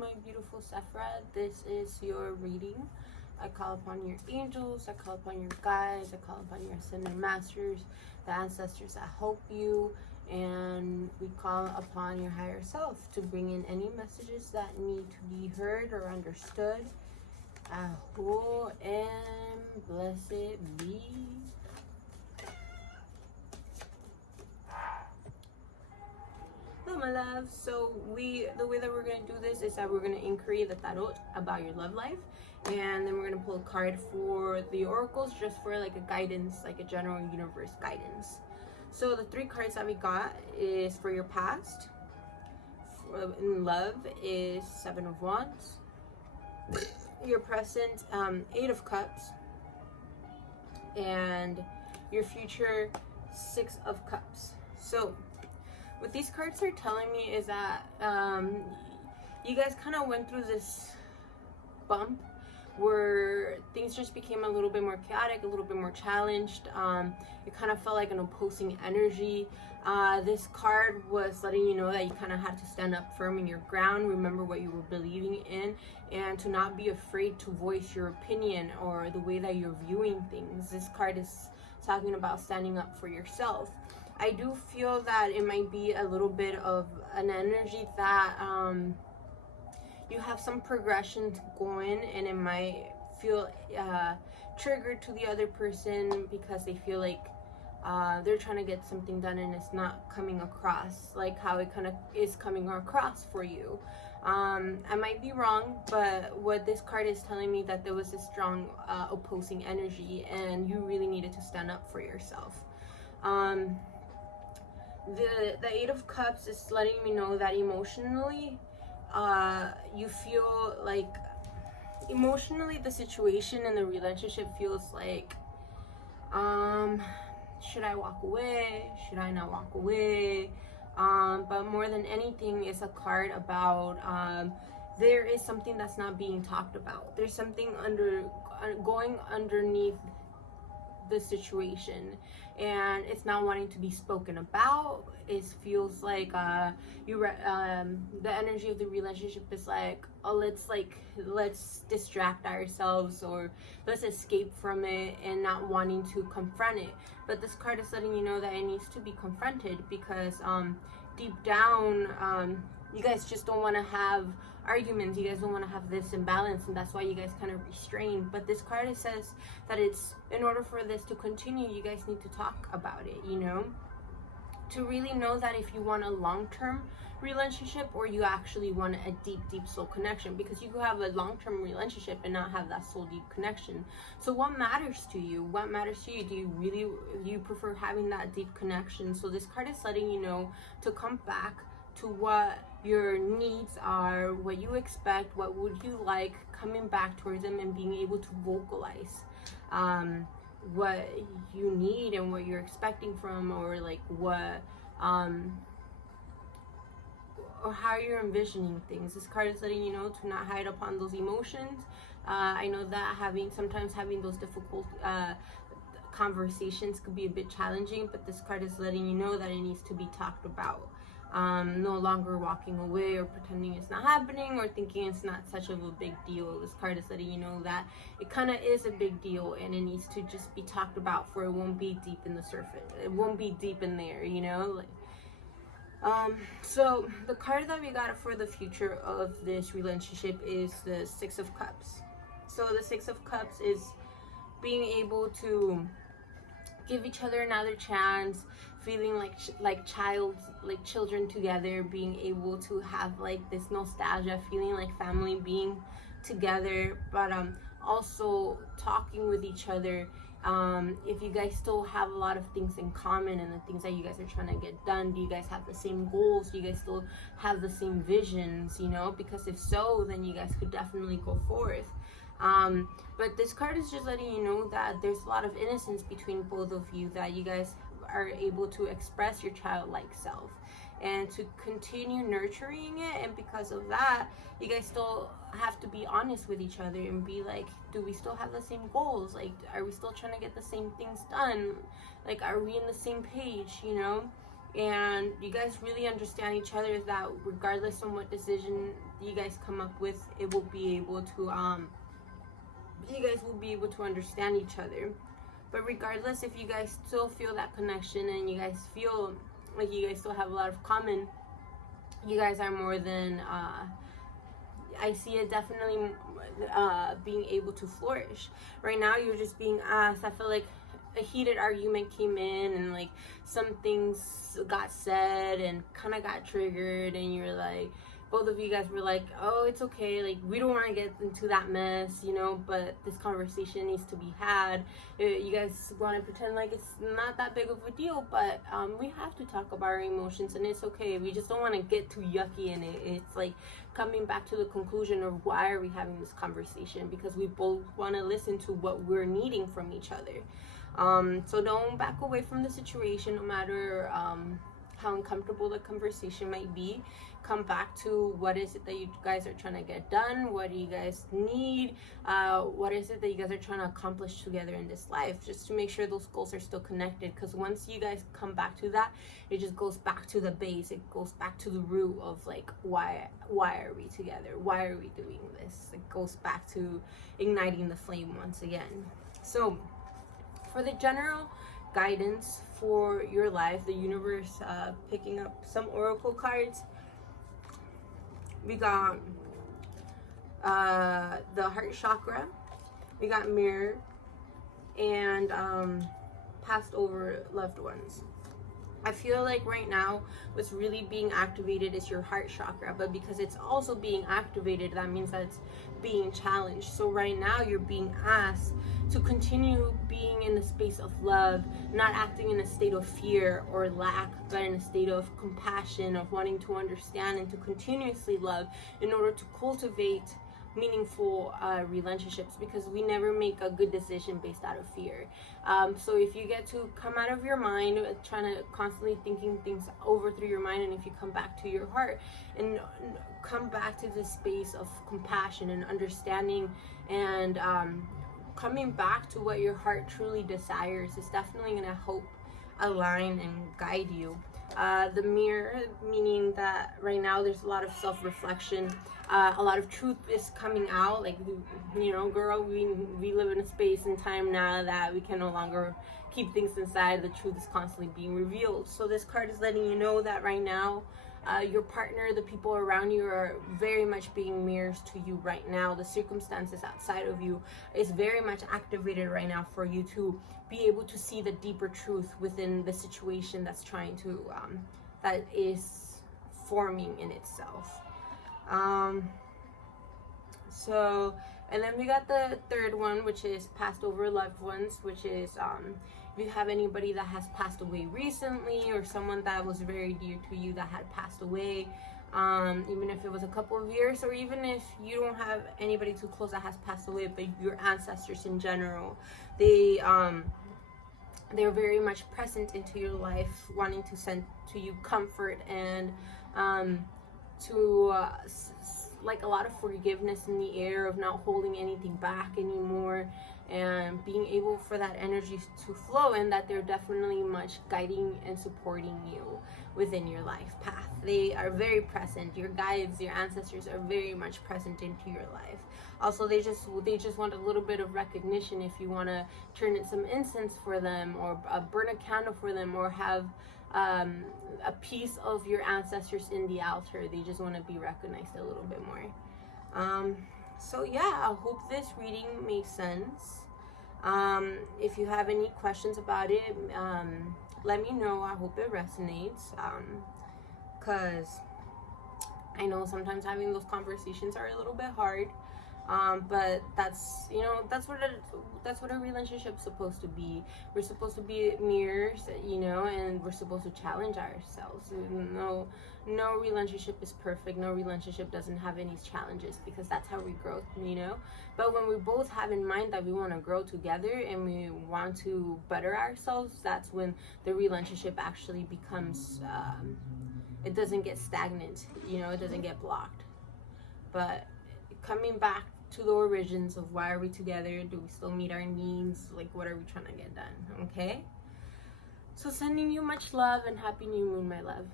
my beautiful Zephs. This is your reading. I call upon your angels, I call upon your guides, I call upon your ascended masters, the ancestors that help you, and we call upon your higher self to bring in any messages that need to be heard or understood. Aho and blessed be. Hello, my love. So the way that we're going to do this is that we're going to inquiry the tarot about your love life, and then we're going to pull a card for the oracles, just for like a guidance, like a general universe guidance. So the three cards that we got is for your past. In love is Seven of Wands. Your present, Eight of Cups. And your future, Six of Cups. So what these cards are telling me is that you guys kind of went through this bump where things just became a little bit more chaotic, a little bit more challenged. It kind of felt like an opposing energy. This card was letting you know that you kind of had to stand up firm in your ground, remember what you were believing in, and to not be afraid to voice your opinion or the way that you're viewing things. This card is talking about standing up for yourself. I do feel that it might be a little bit of an energy that you have some progression going, and it might feel triggered to the other person because they feel like they're trying to get something done and it's not coming across like how it kind of is coming across for you. I might be wrong, but what this card is telling me that there was a strong opposing energy and you really needed to stand up for yourself. The Eight of Cups is letting me know that emotionally you feel like the situation in the relationship feels like should I walk away, should I not walk away, but more than anything is a card about there is something that's not being talked about. There's something going underneath the situation, and it's not wanting to be spoken about. It feels like the energy of the relationship is like, oh, let's distract ourselves or let's escape from it, and not wanting to confront it. But this card is letting you know that it needs to be confronted because deep down you guys just don't want to have arguments, you guys don't want to have this imbalance, and that's why you guys kind of restrain. But this card says that it's, in order for this to continue, you guys need to talk about it, you know, to really know that if you want a long-term relationship or you actually want a deep soul connection, because you could have a long-term relationship and not have that soul deep connection. So what matters to you? What matters to you? Do you prefer having that deep connection? So this card is letting you know to come back to what your needs are, what you expect, what would you like, coming back towards them and being able to vocalize what you need and what you're expecting from, or like what or how you're envisioning things. This card is letting you know to not hide upon those emotions. I know that sometimes having those difficult conversations could be a bit challenging, but this card is letting you know that it needs to be talked about. No longer walking away or pretending it's not happening or thinking it's not such of a big deal. This card is letting you know that it kind of is a big deal and it needs to just be talked about, for it won't be deep in the surface. It won't be deep in there, you know? So the card that we got for the future of this relationship is the Six of Cups. So the Six of Cups is being able to give each other another chance, feeling like children together, being able to have like this nostalgia, feeling like family, being together, but also talking with each other. If you guys still have a lot of things in common and the things that you guys are trying to get done, do you guys have the same goals? Do you guys still have the same visions, you know? Because if so, then you guys could definitely go forth. But this card is just letting you know that there's a lot of innocence between both of you, that you guys are able to express your childlike self and to continue nurturing it. And because of that, you guys still have to be honest with each other and be like, do we still have the same goals? Like, are we still trying to get the same things done? Like, are we in the same page, you know? and you guys really understand each other, is that regardless on what decision you guys come up with, it will be able to you guys will be able to understand each other. But regardless, if you guys still feel that connection and you guys feel like you guys still have a lot of common, you guys are more than I see it definitely being able to flourish. Right now, you're just being asked. I feel like a heated argument came in, and like some things got said and kind of got triggered, and you're like, both of you guys were like, oh, it's okay, like we don't want to get into that mess, you know, but this conversation needs to be had. You guys want to pretend like it's not that big of a deal, but we have to talk about our emotions, and it's okay. We just don't want to get too yucky in it. It's like coming back to the conclusion of why are we having this conversation, because we both want to listen to what we're needing from each other. So don't back away from the situation, no matter how uncomfortable the conversation might be. Come back to what is it that you guys are trying to get done, what do you guys need, what is it that you guys are trying to accomplish together in this life, just to make sure those goals are still connected. Because once you guys come back to that, it just goes back to the base, it goes back to the root of like, why are we together, why are we doing this? It goes back to igniting the flame once again. So for the general guidance for your life, the universe picking up some oracle cards, we got the heart chakra, we got mirror, and passed over loved ones. I feel like right now what's really being activated is your heart chakra, but because it's also being activated, that means that it's being challenged. So right now you're being asked to continue being in the space of love, not acting in a state of fear or lack, but in a state of compassion, of wanting to understand and to continuously love in order to cultivate meaningful relationships, because we never make a good decision based out of fear. So if you get to come out of your mind trying to constantly thinking things over through your mind, and if you come back to your heart and come back to this space of compassion and understanding, and coming back to what your heart truly desires, is definitely going to help align and guide you. The mirror, meaning that right now there's a lot of self-reflection, a lot of truth is coming out. Like, you know, girl, we live in a space and time now that we can no longer keep things inside. The truth is constantly being revealed. So this card is letting you know that right now your partner, the people around you, are very much being mirrors to you right now. The circumstances outside of you is very much activated right now for you to be able to see the deeper truth within the situation that's trying to that is forming in itself. So, and then we got the third one, which is passed over loved ones, which is if you have anybody that has passed away recently, or someone that was very dear to you that had passed away, even if it was a couple of years, or even if you don't have anybody too close that has passed away, but your ancestors in general, they're very much present into your life, wanting to send to you comfort and like a lot of forgiveness in the air, of not holding anything back anymore, and being able for that energy to flow, and that they're definitely much guiding and supporting you within your life path. They are very present. Your guides, your ancestors are very much present into your life. Also, they just want a little bit of recognition. If you want to turn in some incense for them, or burn a candle for them, or have a piece of your ancestors in the altar, they just want to be recognized a little bit more. So yeah, I hope this reading makes sense. If you have any questions about it, let me know. I hope it resonates, because I know sometimes having those conversations are a little bit hard. But that's, you know, that's what a relationship's supposed to be. We're supposed to be mirrors, you know, and we're supposed to challenge ourselves. No relationship is perfect. No relationship doesn't have any challenges, because that's how we grow, you know. But when we both have in mind that we want to grow together and we want to better ourselves, that's when the relationship actually becomes, it doesn't get stagnant, you know, it doesn't get blocked. But coming back to the origins of why are we together, do we still meet our needs, like what are we trying to get done, okay? So sending you much love and happy new moon, my love.